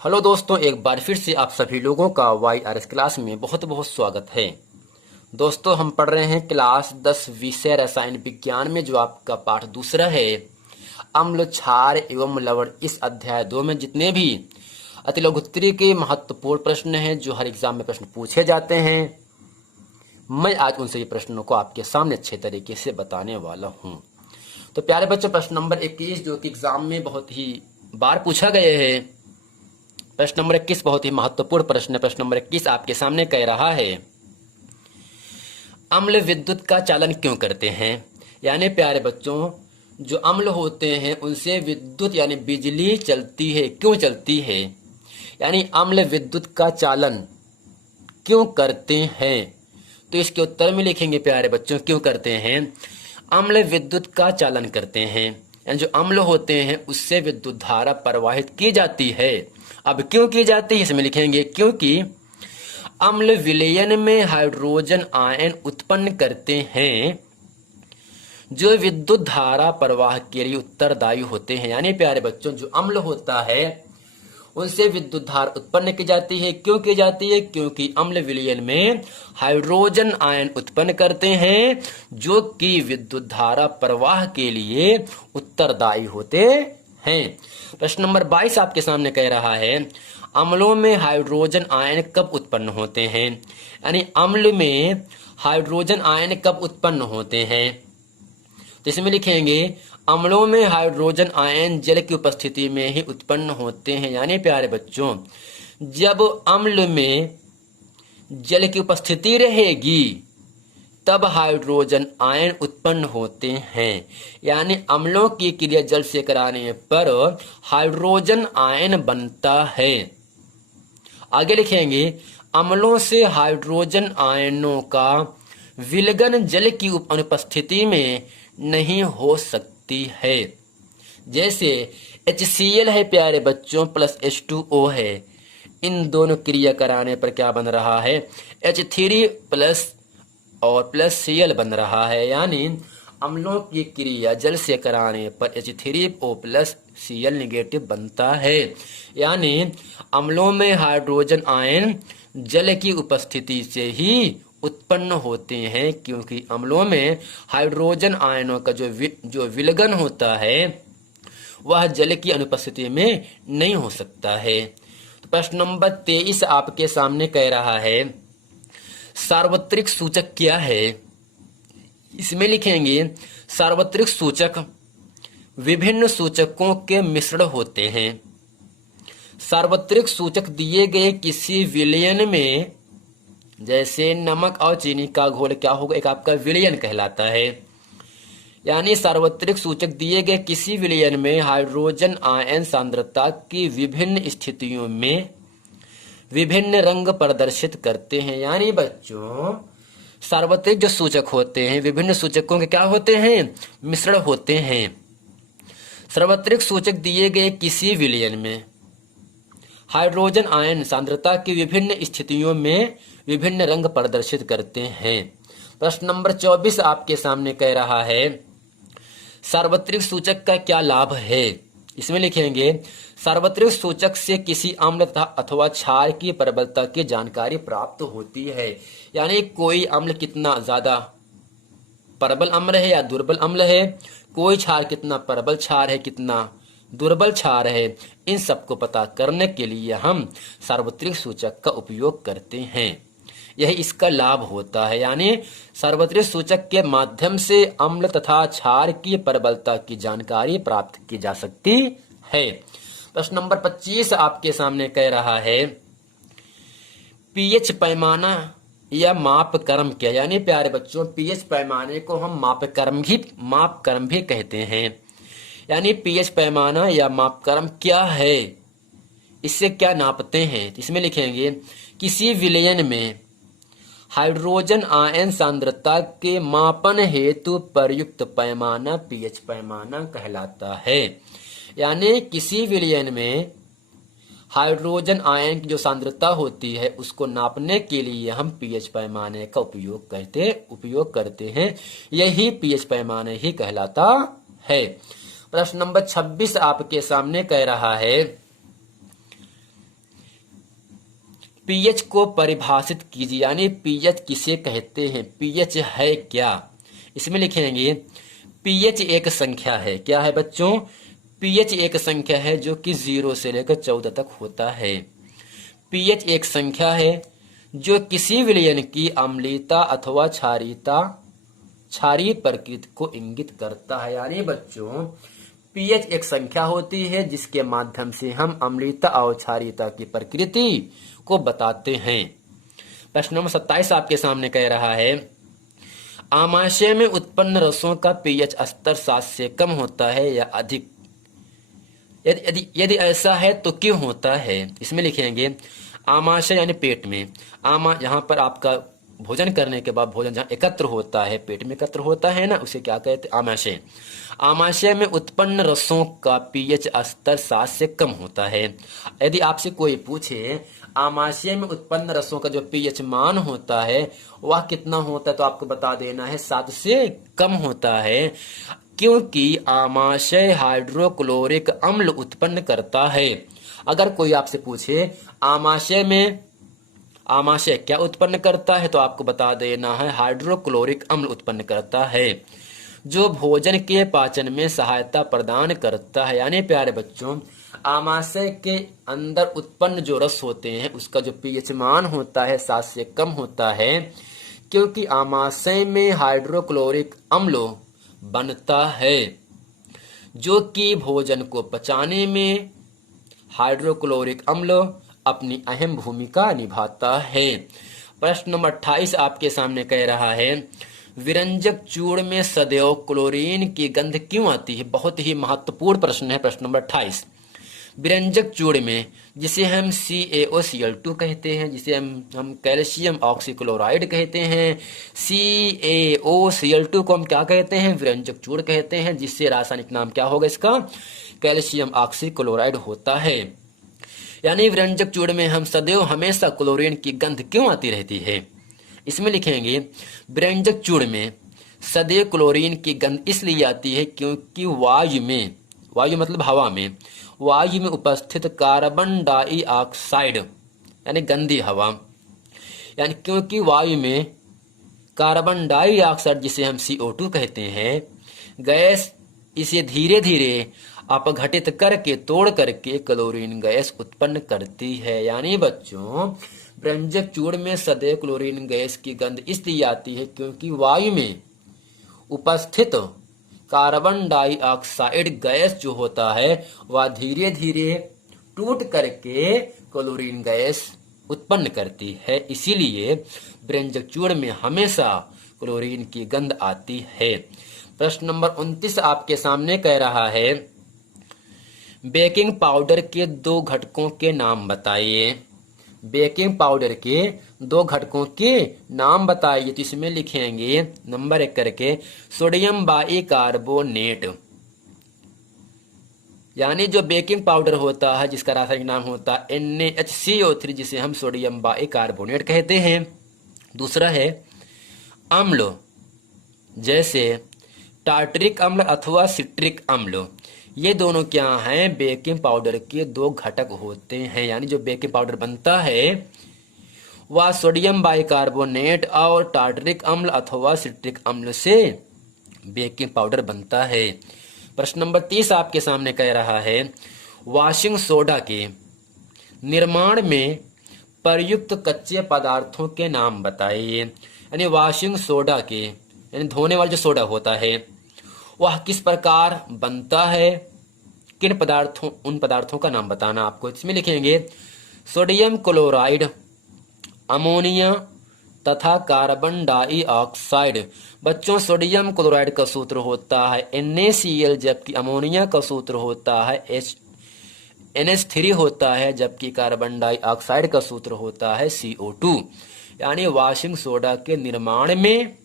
Hello दोस्तों, एक बार फिर से आप सभी लोगों का YRS क्लास में बहुत बहुत स्वागत है। दोस्तों, हम पढ़ रहे हैं क्लास 10 विषय रसायन विज्ञान में जो आपका पाठ दूसरा है, अम्ल, क्षार एवं लवण। इस अध्याय 2 में जितने भी अतिलघुत्तरी के महत्वपूर्ण प्रश्न हैं जो हर एग्जाम में प्रश्न पूछे जाते हैं, मैं आज उन सभी प्रश्नों को आपके सामने अच्छे तरीके से बताने वाला हूँ। तो प्यारे बच्चों, प्रश्न नंबर 21 जो कि एग्जाम में बहुत ही बार पूछा गया है, प्रश्न नंबर 21 बहुत ही महत्वपूर्ण प्रश्न है। प्रश्न नंबर 21 आपके सामने कह रहा है, अम्ल विद्युत का चालन क्यों करते हैं। यानी प्यारे बच्चों, जो अम्ल होते हैं उनसे विद्युत यानी बिजली चलती है, क्यों चलती है। यानी अम्ल विद्युत का चालन क्यों करते हैं, तो इसके उत्तर में लिखेंगे प्यारे बच्चों, क्यों करते हैं। अम्ल विद्युत का चालन करते हैं, यानी जो अम्ल होते हैं उससे विद्युत धारा प्रवाहित की जाती है। अब क्यों की जाती है, इसमें लिखेंगे क्योंकि अम्ल विलयन में हाइड्रोजन आयन उत्पन्न करते हैं जो विद्युत धारा प्रवाह के लिए उत्तरदायी होते हैं। यानी प्यारे बच्चों, जो अम्ल होता है उनसे विद्युत धारा उत्पन्न की जाती है। क्यों की जाती है, क्योंकि अम्ल विलयन में हाइड्रोजन आयन उत्पन्न करते हैं जो कि विद्युत धारा प्रवाह के लिए उत्तरदायी होते हैं। प्रश्न नंबर 22 आपके सामने कह रहा है, अम्लों में हाइड्रोजन आयन कब उत्पन्न होते हैं। यानी अम्ल में हाइड्रोजन आयन कब उत्पन्न होते हैं, तो इसमें लिखेंगे अम्लों में हाइड्रोजन आयन जल की उपस्थिति में ही उत्पन्न होते हैं। यानी प्यारे बच्चों, जब अम्ल में जल की उपस्थिति रहेगी तब हाइड्रोजन आयन उत्पन्न होते हैं। यानी अम्लों की क्रिया जल से कराने पर हाइड्रोजन आयन बनता है। आगे लिखेंगे, अम्लों से हाइड्रोजन आयनों का विलयन जल की अनुपस्थिति में नहीं हो सकती है। जैसे HCl है प्यारे बच्चों प्लस H2O है, इन दोनों क्रिया कराने पर क्या बन रहा है, H3 प्लस और प्लस Cl बन रहा है। यानी अम्लों की क्रिया जल से कराने पर H3O प्लस Cl निगेटिव बनता है। यानी अम्लों में हाइड्रोजन आयन जल की उपस्थिति से ही उत्पन्न होते हैं, क्योंकि अम्लों में हाइड्रोजन आयनों का जो विलयन होता है वह जल की अनुपस्थिति में नहीं हो सकता है। तो प्रश्न नंबर 23 आपके सामने कह रहा है, सार्वत्रिक सूचक क्या है। इसमें लिखेंगे, सार्वत्रिक सूचक विभिन्न सूचकों के मिश्रण होते हैं। सार्वत्रिक सूचक दिए गए किसी विलयन में, जैसे नमक और चीनी का घोल क्या होगा, एक आपका विलयन कहलाता है। यानी सार्वत्रिक सूचक दिए गए किसी विलयन में हाइड्रोजन आयन सांद्रता की विभिन्न स्थितियों में विभिन्न रंग प्रदर्शित करते हैं। यानी बच्चों, सार्वत्रिक जो सूचक होते हैं विभिन्न सूचकों के क्या होते हैं, मिश्रण होते हैं। सार्वत्रिक सूचक दिए गए किसी विलयन में हाइड्रोजन आयन सांद्रता की विभिन्न स्थितियों में विभिन्न रंग प्रदर्शित करते हैं। प्रश्न नंबर 24 आपके सामने कह रहा है, सार्वत्रिक सूचक का क्या लाभ है। इसमें लिखेंगे, सार्वत्रिक सूचक से किसी अम्ल अथवा क्षार की प्रबलता की जानकारी प्राप्त होती है। यानी कोई अम्ल कितना ज्यादा प्रबल अम्ल है या दुर्बल अम्ल है, कोई क्षार कितना प्रबल क्षार है, कितना दुर्बल क्षार है, इन सबको पता करने के लिए हम सार्वत्रिक सूचक का उपयोग करते हैं। यही इसका लाभ होता है। यानी सार्वत्रिक सूचक के माध्यम से अम्ल तथा क्षार की प्रबलता की जानकारी प्राप्त की जा सकती है। प्रश्न नंबर 25 आपके सामने कह रहा है, पीएच पैमाना या मापक्रम क्या। यानी प्यारे बच्चों, पीएच पैमाने को हम मापक्रम भी कहते हैं। यानी पीएच पैमाना या मापक्रम क्या है, इससे क्या नापते हैं। इसमें लिखेंगे, किसी विलयन में हाइड्रोजन आयन सांद्रता के मापन हेतु प्रयुक्त पैमाना पीएच पैमाना कहलाता है। यानी किसी विलयन में हाइड्रोजन आयन की जो सांद्रता होती है उसको नापने के लिए हम पीएच पैमाने का उपयोग करते हैं। यही पीएच पैमाने ही कहलाता है। प्रश्न नंबर 26 आपके सामने कह रहा है, पीएच को परिभाषित कीजिए, यानी पीएच किसे कहते हैं, पीएच है क्या। इसमें लिखेंगे पीएच एक संख्या है। क्या है बच्चों, पीएच एक संख्या है जो कि 0 से लेकर 14 तक होता है। पीएच एक संख्या है जो किसी विलयन की अम्लीयता अथवा क्षारीय प्रकृति को इंगित करता है। यानी बच्चों पीएच एक संख्या होती है जिसके माध्यम से हम अम्लीयता और क्षारीयता की प्रकृति को बताते हैं। प्रश्न नंबर 27 आपके सामने कह रहा है, आमाशय में उत्पन्न रसों का पीएच स्तर 7 से कम होता है या अधिक, यदि ऐसा है तो क्यों होता है। इसमें लिखेंगे आमाशय यानी पेट में, यहाँ पर आपका भोजन करने के बाद भोजन जहाँ एकत्र होता है, पेट में एकत्र होता है ना, उसे क्या कहते हैं, आमाशय। आमाशय में उत्पन्न रसों का पीएच स्तर 7 से कम होता है। यदि आपसे कोई पूछे आमाशय में उत्पन्न रसों का जो पीएच मान होता है वह कितना होता है, तो आपको बता देना है 7 से कम होता है, क्योंकि आमाशय हाइड्रोक्लोरिक अम्ल उत्पन्न करता है। अगर कोई आपसे पूछे आमाशय क्या उत्पन्न करता है, तो आपको बता देना है हाइड्रोक्लोरिक अम्ल उत्पन्न करता है, जो भोजन के पाचन में सहायता प्रदान करता है। यानी प्यारे बच्चों आमाशय के अंदर उत्पन्न जो रस होते हैं उसका जो पीएच मान होता है 7 से कम होता है, क्योंकि आमाशय में हाइड्रोक्लोरिक अम्ल बनता है जो कि भोजन को पचाने में हाइड्रोक्लोरिक अम्ल अपनी अहम भूमिका निभाता है। प्रश्न नंबर 28 आपके सामने कह रहा है, विरंजक चूर्ण में सदैव क्लोरीन की गंध क्यों आती है। बहुत ही महत्वपूर्ण प्रश्न है प्रश्न नंबर 28। विरंजक चूर्ण में जिसे हम CaOCl2 कहते हैं, जिसे हम कैल्शियम ऑक्सीक्लोराइड कहते हैं, CaOCl2 को हम क्या कहते हैं, विरंजक चूर्ण कहते हैं, जिससे रासायनिक नाम क्या होगा इसका, कैल्शियम ऑक्सीक्लोराइड होता है। यानी विरंजक चूर्ण में हम सदैव हमेशा क्लोरीन की गंध क्यों आती रहती है। इसमें लिखेंगे विरंजक चूर्ण में सदैव क्लोरीन की गंध इसलिए आती है क्योंकि वायु मतलब हवा में, वायु में उपस्थित कार्बन डाइऑक्साइड यानी गंदी हवा, यानी क्योंकि वायु में कार्बन डाइऑक्साइड जिसे हम CO2 कहते हैं गैस, इसे धीरे धीरे अपघटित करके तोड़ करके क्लोरीन गैस उत्पन्न करती है। यानी बच्चों विरंजक चूर्ण में सदैव क्लोरीन गैस की गंध इसलिए आती है क्योंकि वायु में उपस्थित कार्बन डाइऑक्साइड गैस जो होता है वह धीरे धीरे टूट करके क्लोरीन गैस उत्पन्न करती है, इसीलिए विरंजक चूर्ण में हमेशा क्लोरीन की गंध आती है। प्रश्न नंबर 29 आपके सामने कह रहा है, बेकिंग पाउडर के 2 घटकों के नाम बताइए। बेकिंग पाउडर के 2 घटकों के नाम बताइए। तो इसमें लिखेंगे नंबर 1 करके सोडियम बाइकार्बोनेट, यानी जो बेकिंग पाउडर होता है जिसका रासायनिक नाम होता है NaHCO3, जिसे हम सोडियम बाइकार्बोनेट कहते हैं। दूसरा है अम्ल, जैसे टार्टरिक अम्ल अथवा सिट्रिक अम्ल। ये दोनों क्या हैं, बेकिंग पाउडर के 2 घटक होते हैं। यानी जो बेकिंग पाउडर बनता है वह सोडियम बाइकार्बोनेट और टार्टरिक अम्ल अथवा सिट्रिक अम्ल से बेकिंग पाउडर बनता है। प्रश्न नंबर 30 आपके सामने कह रहा है, वॉशिंग सोडा के निर्माण में प्रयुक्त कच्चे पदार्थों के नाम बताइए। यानी वॉशिंग सोडा के, यानी धोने वाला जो सोडा होता है वह किस प्रकार बनता है, किन पदार्थों, उन पदार्थों का नाम बताना आपको। इसमें लिखेंगे सोडियम क्लोराइड, अमोनिया तथा कार्बन डाइऑक्साइड। बच्चों सोडियम क्लोराइड का सूत्र होता है NaCl, जबकि अमोनिया का सूत्र होता है NH3 होता है, जबकि कार्बन डाइऑक्साइड का सूत्र होता है CO2। यानी वॉशिंग सोडा के निर्माण में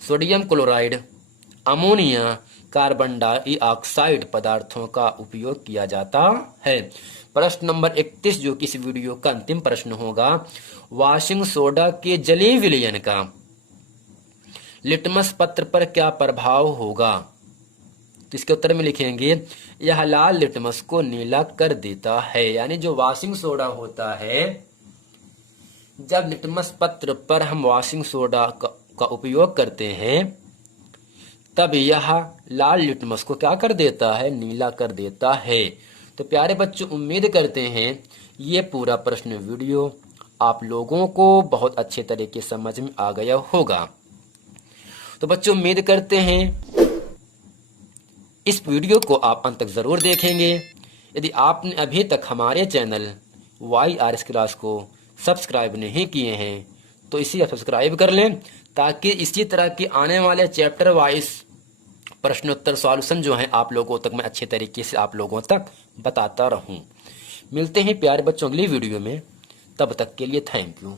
sodium chloride, ammonia, carbon dioxide पदार्थों का उपयोग किया जाता है। प्रश्न नंबर 31 जो कि इस वीडियो का अंतिम प्रश्न होगा, वॉशिंग सोडा के जलीय विलयन का लिटमस पत्र पर क्या प्रभाव होगा। तो इसके उत्तर में लिखेंगे यह लाल लिटमस को नीला कर देता है। यानी जो वॉशिंग सोडा होता है जब लिटमस पत्र पर हम वॉशिंग सोडा का उपयोग करते हैं तब यह लाल लिटमस को क्या कर देता है, नीला कर देता है। तो प्यारे बच्चों, उम्मीद करते हैं ये पूरा प्रश्न वीडियो आप लोगों को बहुत अच्छे तरीके से समझ में आ गया होगा। तो बच्चों, उम्मीद करते हैं इस वीडियो को आप अंत तक ज़रूर देखेंगे। यदि आपने अभी तक हमारे चैनल YRS क्लास को सब्सक्राइब नहीं किए हैं तो इसी आप सब्सक्राइब कर लें, ताकि इसी तरह के आने वाले चैप्टर वाइज प्रश्नोत्तर सॉल्यूशन जो हैं आप लोगों तक मैं अच्छे तरीके से आप लोगों तक बताता रहूं। मिलते हैं प्यारे बच्चों अगली वीडियो में, तब तक के लिए थैंक यू।